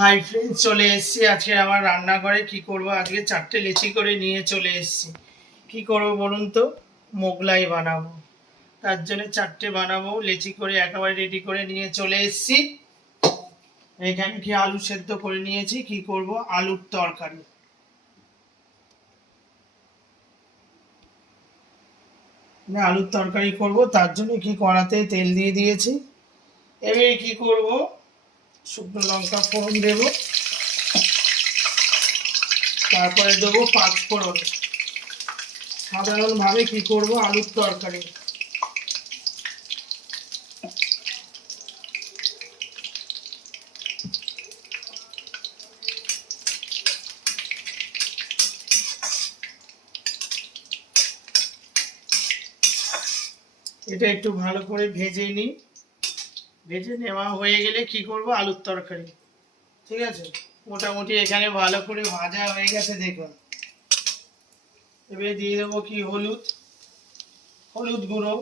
Hi friends, চলে এসেছি আজকে আমার রান্নাঘরে। কি করব, আজকে 4টে লেচি করে নিয়ে চলে এসেছি। কি করব বলুন তো? মোগলাই বানাবো। তার জন্য 4টে বানাবো, লেচি করে একেবারে রেডি করে নিয়ে চলে এসেছি। এখানে কি আলু সেদ্ধ করে নিয়েছি। কি করব, আলুর তরকারি। আলুর তরকারি করব, তার জন্য কি কড়াতে তেল দিয়ে দিয়েছি। এবারে কি করব, শুকনো লঙ্কা ফোড়ন দেব, তারপরে দেবো পাঁচফোড়ন। সাধারণভাবে কি করব, আলুর তরকারি। এটা একটু ভালো করে ভেজে নিই। ভেজে নেওয়া হয়ে গেলে কি করব, আলুর তরকারি। ঠিক আছে, মোটামুটি এখানে ভালো করে ভাজা হয়ে গেছে দেখুন। এবারে দিয়ে দেবো কি হলুদ, হলুদ গুঁড়ো।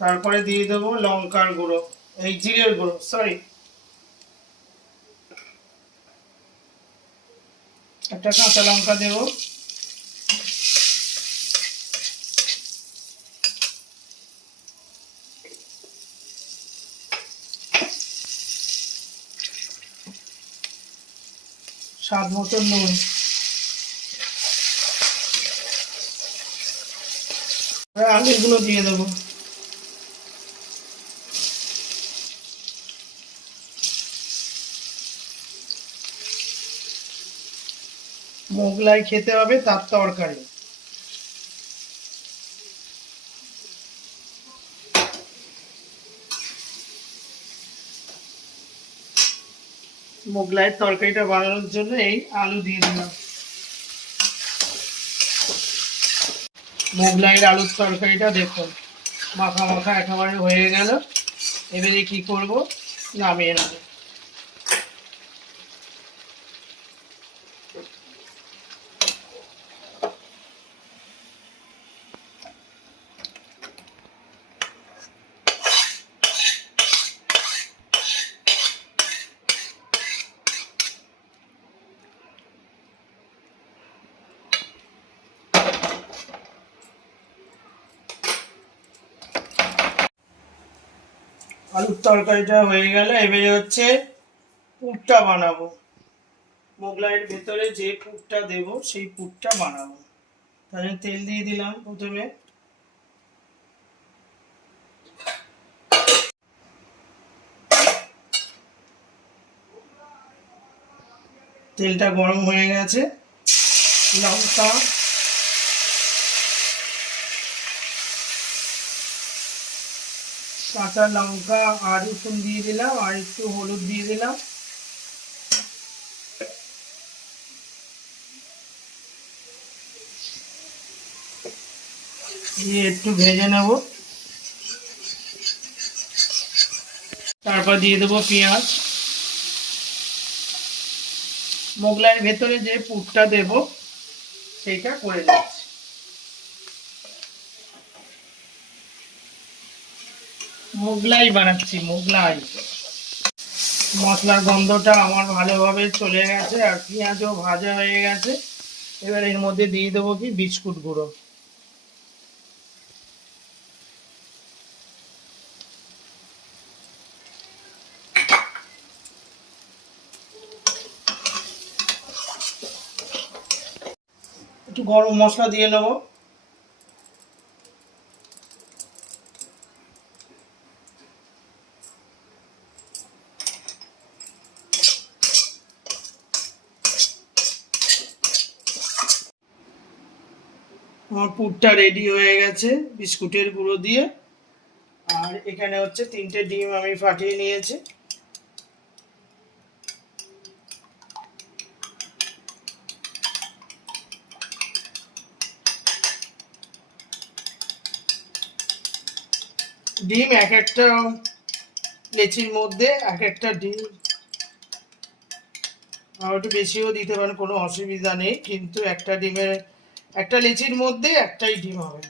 তারপরে দিয়ে দেবো লঙ্কার গুঁড়ো, এই জিরের গুঁড়ো, সরি। একটা কাঁচা লঙ্কা দেবো। স্বাদ মতন নুন। আলুগুলো দিয়ে দেবো। মোগলাই খেতে হবে, তার তরকারি। মোগলাইয়ের তরকারিটা বানানোর জন্য এই আলু দিয়ে দিলাম। মোগলাইয়ের আলুর তরকারিটা দেখুন মাখা মাখা একেবারে হয়ে গেল। এবারে কি করব, নামিয়ে নেব। আলুর তরকারিটা হয়ে গেল। এবারে হচ্ছে পুরটা বানাবো। মোগলাইয়ের ভেতরে যে পুরটা দেব সেই পুরটা বানাবো। তাহলে তেল দিয়ে দিলাম প্রথমে। তেলটা গরম হয়ে গেছে। লঙ্কা, কাঁচা লঙ্কা আর রসুন দিয়ে দিলাম, আর একটু হলুদ দিয়ে দিলাম। দিয়ে একটু ভেজে নেব। তারপর দিয়ে দেবো পেঁয়াজ। মোগলাইয়ের ভেতরে যে পুরটা দেব সেইটা করে দিচ্ছি। মোগলাই বানাচ্ছি, মোগলাই। মশলার গন্ধটা আমার ভালোভাবে চলে গেছে, আর পেঁয়াজও ভাজা হয়ে গেছে। এবার এর মধ্যে দিয়ে দেবো কি বিস্কুট গুঁড়ো। একটু গরম মশলা দিয়ে নেবো। আমার পুরটা রেডি হয়ে গেছে বিস্কুটের গুঁড়ো দিয়ে। আর এখানে হচ্ছে 3টে ডিম আমি ফাটিয়ে নিয়েছি। ডিম এক একটা লেচির মধ্যে এক একটা ডিম, আর একটু বেশিও দিতে পারেন, কোনো অসুবিধা নেই। কিন্তু একটা ডিমের, একটা লেচির মধ্যে একটাই ডিম হবে।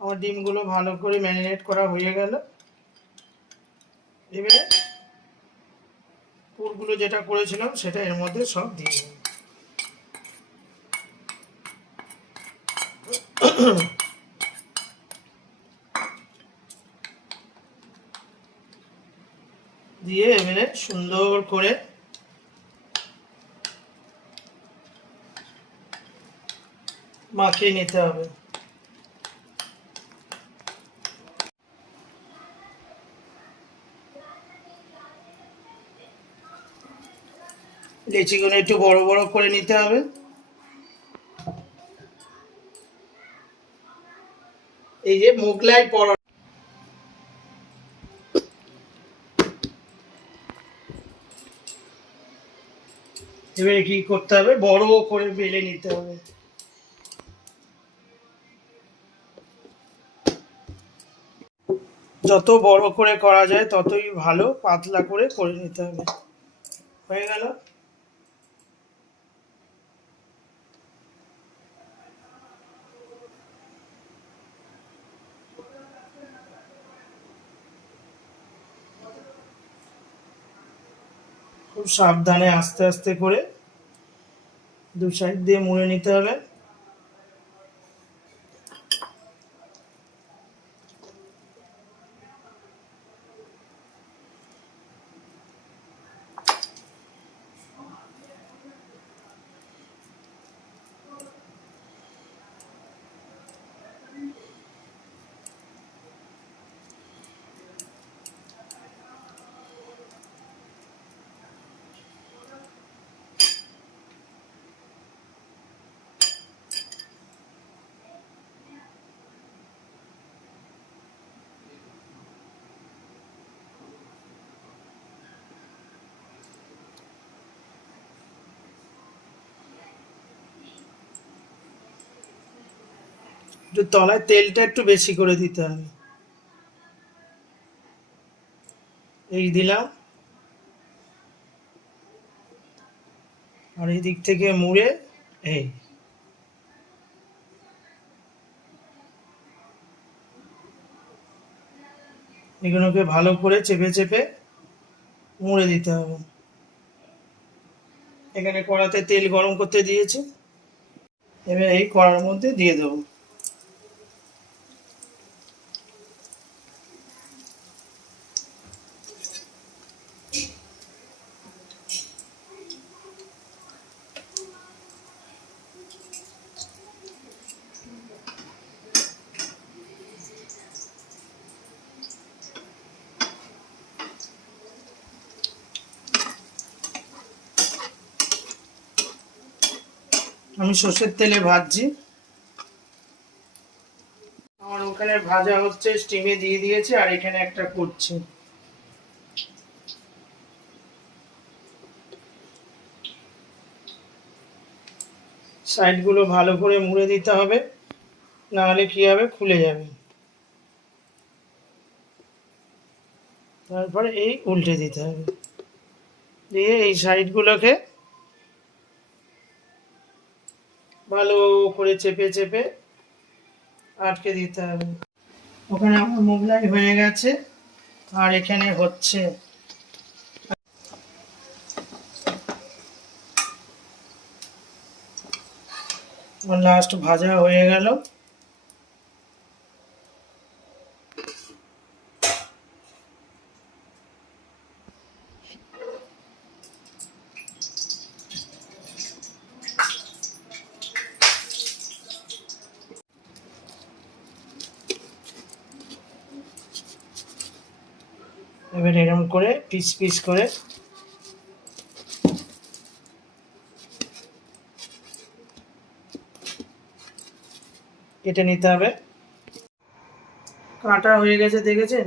আমার ডিমগুলো ভালো করে ম্যারিনেট করা হয়ে গেল। এবারে পুরগুলো যেটা করেছিলাম সেটা এর মধ্যে সব দিয়ে দেবো। দিয়ে এবারে সুন্দর করে মাখিয়ে নিতে হবে। লেচিগুলো একটু বড় বড় করে নিতে হবে। এই যে মোগলাই পরোটা, এবারে কি করতে হবে, বড় করে বেলে নিতে হবে। যত বড় করে করা যায় ততই ভালো, পাতলা করে করে নিতে হবে। হয়ে গেল। খুব সাবধানে আস্তে আস্তে করে দু সাইড দিয়ে মুড়ে নিতে হবে। একটু তলায় তেলটা একটু বেশি করে দিতে হবে। এই দিলাম, আর এই দিক থেকে মুড়ে এই এগুলোকে ভালো করে চেপে চেপে মুড়ে দিতে হবে। এখানে কড়াতে তেল গরম করতে দিয়েছি, এবার এই কড়ার মধ্যে দিয়ে দেবো। আমি সর্ষের তেলে ভাজছি। আমার ওখানে ভাজা হচ্ছে, স্টিমে দিয়ে দিয়েছে, আর এখানে একটা করছি। সাইডগুলো ভালো করে মুড়ে দিতে হবে, না হলে কি হবে, খুলে যাবে। তারপরে এই উল্টে দিতে হবে, দিয়ে এই সাইডগুলোকে ভালো করে চেপে চেপে আটকে দিতে হবে। ওখানে আমার মোগলাই হয়ে গেছে, আর এখানে হচ্ছে। লাস্ট ভাজা হয়ে গেল। এবার এরকম করে পিস পিস করে কেটে নিতে হবে। কাটা হয়ে গেছে, দেখেছেন?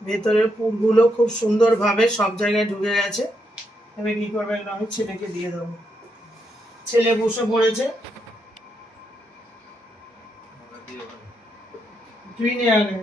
ভেতরের পুরগুলো খুব সুন্দরভাবে সব জায়গায় ঢুকে গেছে। এবার কি করবে, আমি ছেলেকে দিয়ে দেবো। ছেলে বসে পড়েছে, তুই নিয়ে আগে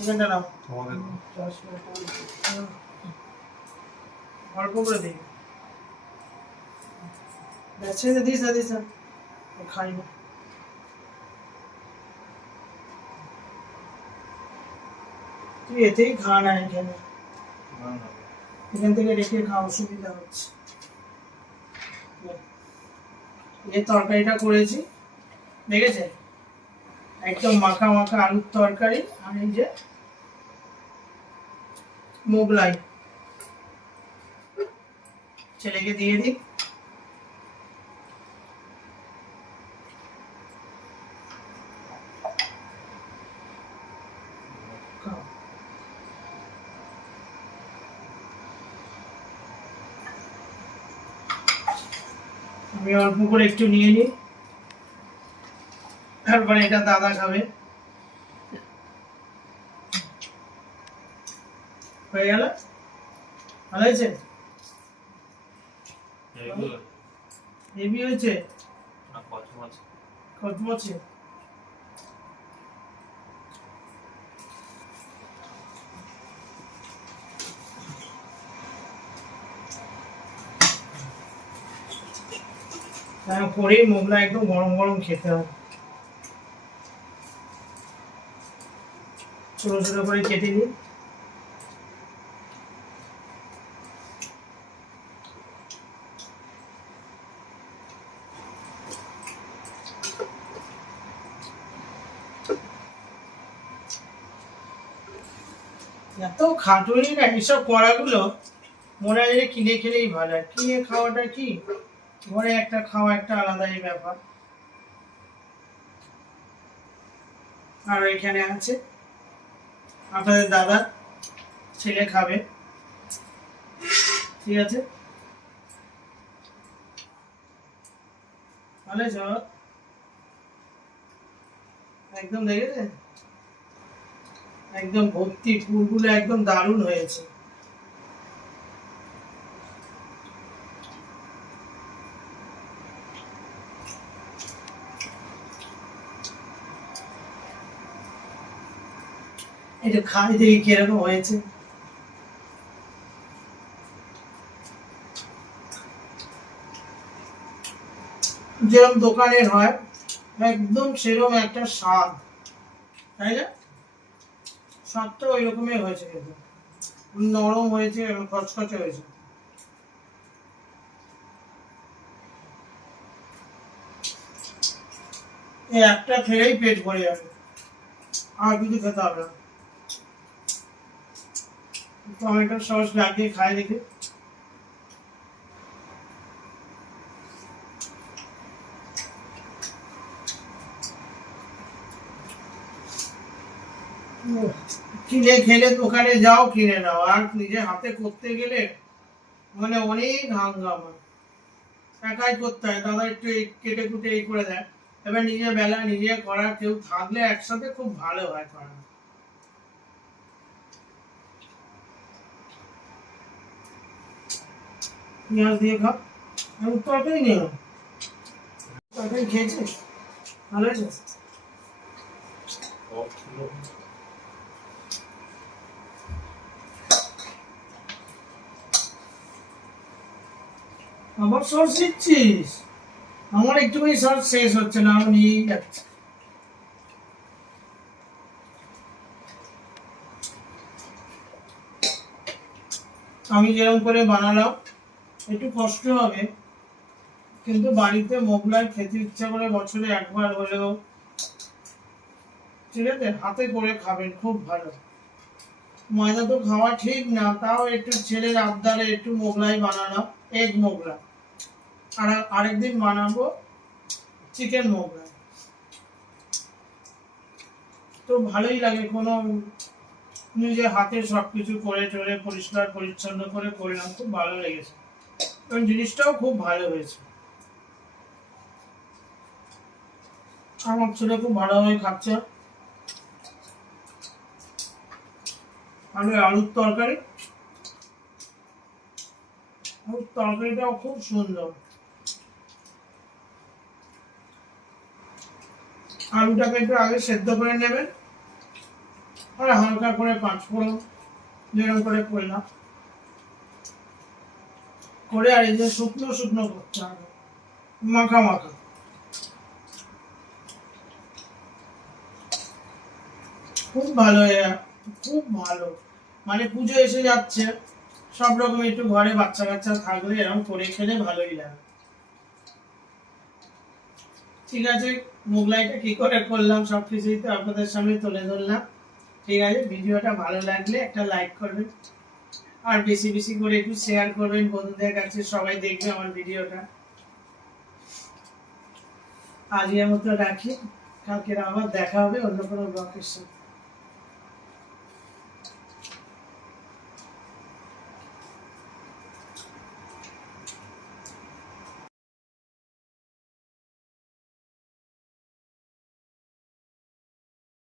এখানটা নাও, অল্প করে দিই। ছেড়ে দিস না, দিস না, খাই না। তুই এতেই খা না, এখানে এখান থেকে রেখে খাওয়া অসুবিধা হচ্ছে। এই তরকারিটা করেছি, দেখেছে, একদম মাখা মাখা আলুর তরকারি। আর এই যে মোগলাই, ছেলেকে দিয়ে দিই। আমি অল্প করে একটু নিয়ে নিই, তারপরে এটা দাদা খাবে। হয়ে গেল, ভালো হয়েছে, হেভি হয়েছে, কচমচে। তারপরেই মোগলা একদম গরম গরম খেতে হবে। ছোট ছোট করে কেটে নিই। এত খাটুনি না এইসব করাগুলো, মনে হয় যে কিনে খেলেই ভালো হয়। কিনে খাওয়াটা কি, ঘরে একটা খাওয়া একটা আলাদাই ব্যাপার। আর এখানে আছে আপনাদের দাদা, ছেলে খাবে, ঠিক আছে, ভালো হয়েছে বাবা? একদম দেখেছে, একদম ভর্তি, ফুলগুলো একদম দারুণ হয়েছে। এটা খাই দেখি কিরকম হয়েছে। যেরকম দোকানের হয় একদম সেরকম একটা স্বাদ, তাই না? স্বাদটা ওই রকমই হয়েছে, কিন্তু নরম হয়েছে এবং খচখচে হয়েছে। এই একটা খেলেই পেট ভরে যাবে, আর কিছু খেতে হবে না। টমেটো সস লাগিয়ে খাই দেখি। কিনে খেলে দোকানে যাও কিনে নাও, আর নিজে হাতে করতে গেলে মানে অনেক হাঙ্গামা। একাই করতে হয়, দাদা একটু কেটে কুটে এই করে দেয়। এবার নিজের বেলা নিজে করা কেউ থাকলে একসাথে খুব ভালো হয় করা। পেঁয়াজ দিয়ে খাও, আমি তরকারি নিয়ে নাও। তরকারি খেয়েছিস, ভালো হয়েছে। আবার সস দিচ্ছিস, আমার একটুখানি সস শেষ হচ্ছে না, আমি নিয়েই যাচ্ছি। আমি যেরকম করে বানালাম, একটু কষ্ট হবে, কিন্তু বাড়িতে মোগলাই খেতে ইচ্ছা করে বছরে একবার হলেও, ঠিক আছে, হাতে করে খাবেন, খুব ভালো। ময়দা তো খাওয়া ঠিক না, তাও একটু ছেলের আবদারে একটু মোগলাই বানালাম, এগ মোগলাই। আর আরেকদিন বানাবো চিকেন মোগলাই। তো ভালোই লাগে, কোনো নিজে হাতে সবকিছু করে চলে পরিষ্কার পরিচ্ছন্ন করে করলাম, খুব ভালো লেগেছে এবং জিনিসটাও খুব ভালো হয়েছে। আমার ছেলে খুব ভালোভাবে খাচ্ছে। আলুর তরকারি, আলুর তরকারিটাও খুব সুন্দর। আলুটাকে একটু আগে সেদ্ধ করে নেবেন, আর হালকা করে পাঁচফোড়ন যেরকম করে করলাম করে, আর এই যে শুকনো শুকনো করতে হবে, মাখা মাখা। খুব ভালো খুব ভালো। মানে পুজো এসে যাচ্ছে, সব রকম একটু ঘরে বাচ্চা কাচ্চা থাকলে এরকম করে খেলে ভালোই লাগে। ঠিক আছে, মোগলাইটা কি করে করলাম সব কিছুই তো আপনাদের সামনে তুলে ধরলাম। ঠিক আছে, ভিডিওটা ভালো লাগলে একটা লাইক করবেন, আর বেশি বেশি করে একটু শেয়ার করবেন বন্ধুদের কাছে, সবাই দেখবে আমার ভিডিওটা। আজকের মতো রাখি, কালকে আবার দেখা হবে অন্য কোনো ব্লগের সাথে।